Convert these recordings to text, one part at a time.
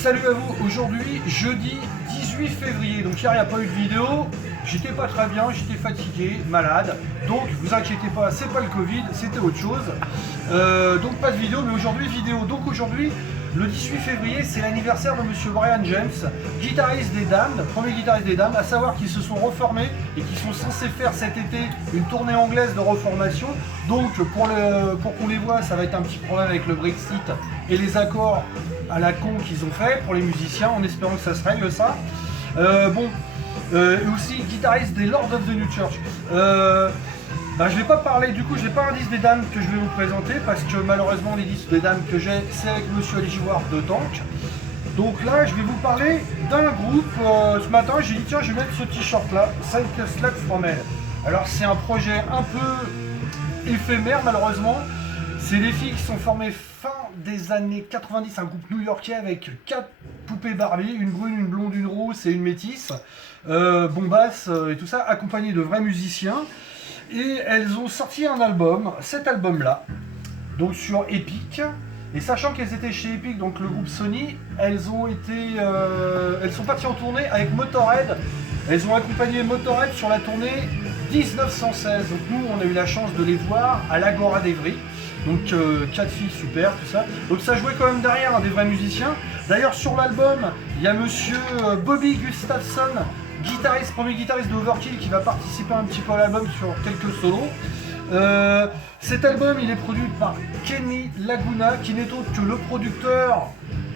Salut à vous, aujourd'hui jeudi 18 février, donc hier il n'y a pas eu de vidéo, j'étais pas très bien, j'étais fatigué, malade, donc vous inquiétez pas, c'est pas le Covid, c'était autre chose, donc pas de vidéo, mais aujourd'hui vidéo. Donc aujourd'hui, le 18 février, c'est l'anniversaire de monsieur Brian James, guitariste des Damned, premier guitariste des Damned, à savoir qu'ils se sont reformés et qu'ils sont censés faire cet été une tournée anglaise de reformation. Donc pour qu'on les voit, ça va être un petit problème avec le Brexit et les accords à la con qu'ils ont fait pour les musiciens, en espérant que ça se règle ça. Et aussi guitariste des Lords of the New Church. Je vais pas parler, du coup j'ai pas un disque des Damned que je vais vous présenter parce que malheureusement les disques des Damned que j'ai c'est avec monsieur Aligiwar de Tank. Donc là je vais vous parler d'un groupe, ce matin j'ai dit tiens je vais mettre ce t-shirt là, Thankless Slug from Hell. Alors c'est un projet un peu éphémère malheureusement, c'est des filles qui sont formées fin des années 90, un groupe new-yorkais avec 4 poupées Barbie, une brune, une blonde, une rousse et une métisse, bombasse et tout ça, accompagnées de vrais musiciens. Et elles ont sorti un album, cet album-là, donc sur Epic. Et sachant qu'elles étaient chez Epic, donc le groupe Sony, elles sont parties en tournée avec Motorhead. Elles ont accompagné Motorhead sur la tournée 1916. Donc nous, on a eu la chance de les voir à l'Agora d'Evry. Donc 4 filles super, tout ça. Donc ça jouait quand même derrière des vrais musiciens. D'ailleurs sur l'album, il y a monsieur Bobby Gustafson, premier guitariste de Overkill, qui va participer un petit peu à l'album sur quelques solos. Cet album il est produit par Kenny Laguna, qui n'est autre que le producteur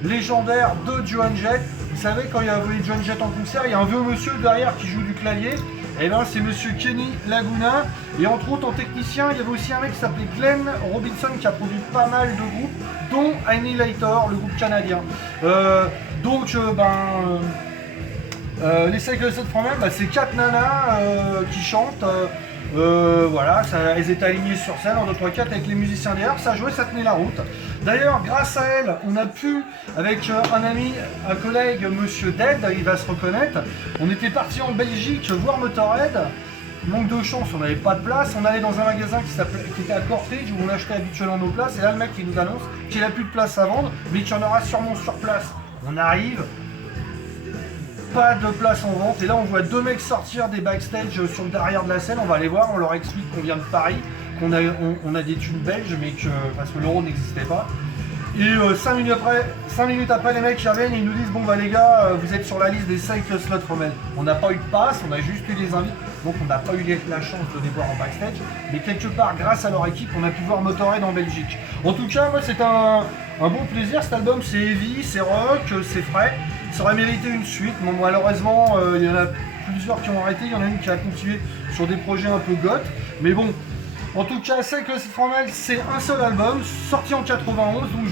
légendaire de Joan Jett. Vous savez, quand il y avait Joan Jett en concert, il y a un vieux monsieur derrière qui joue du clavier. Et bien c'est monsieur Kenny Laguna. Et entre autres en technicien, il y avait aussi un mec qui s'appelait Glenn Robinson qui a produit pas mal de groupes, dont Annihilator, le groupe canadien. Les Thankless Slug from Hell, c'est 4 nanas qui chantent. Voilà, elles étaient alignées sur scène en 2, 3, 4 avec les musiciens derrière, ça jouait, ça tenait la route. D'ailleurs, grâce à elles, on a pu, avec un ami, un collègue, monsieur Dead, il va se reconnaître, on était parti en Belgique voir Motorhead. Manque de chance, on n'avait pas de place, on allait dans un magasin qui était à Cortridge où on achetait habituellement nos places, et là le mec qui nous annonce qu'il n'a plus de place à vendre, mais qu'il y en aura sûrement sur place. On arrive, pas de place en vente, et là on voit 2 mecs sortir des backstage sur le derrière de la scène. On va aller voir, on leur explique qu'on vient de Paris, qu'on a des thunes belges, mais parce que l'euro n'existait pas. Et 5 minutes après les mecs qui reviennent et ils nous disent bon bah les gars, vous êtes sur la liste des Thankless Slug from Hell. On n'a pas eu de passe, on a juste eu des invités, donc on n'a pas eu la chance de les voir en backstage, mais quelque part grâce à leur équipe on a pu voir Motorhead en Belgique. En tout cas moi c'est un bon plaisir, cet album c'est heavy, c'est rock, c'est frais, ça aurait mérité une suite. Bon, malheureusement il y en a plusieurs qui ont arrêté, il y en a une qui a continué sur des projets un peu goth, mais bon. En tout cas, Thankless Slug from Hell, c'est un seul album, sorti en 91, donc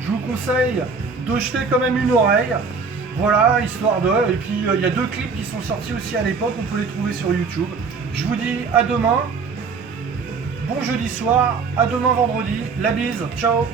je vous conseille de jeter quand même une oreille. Voilà, histoire de... Et puis, il y a 2 clips qui sont sortis aussi à l'époque, on peut les trouver sur YouTube. Je vous dis à demain, bon jeudi soir, à demain vendredi, la bise, ciao.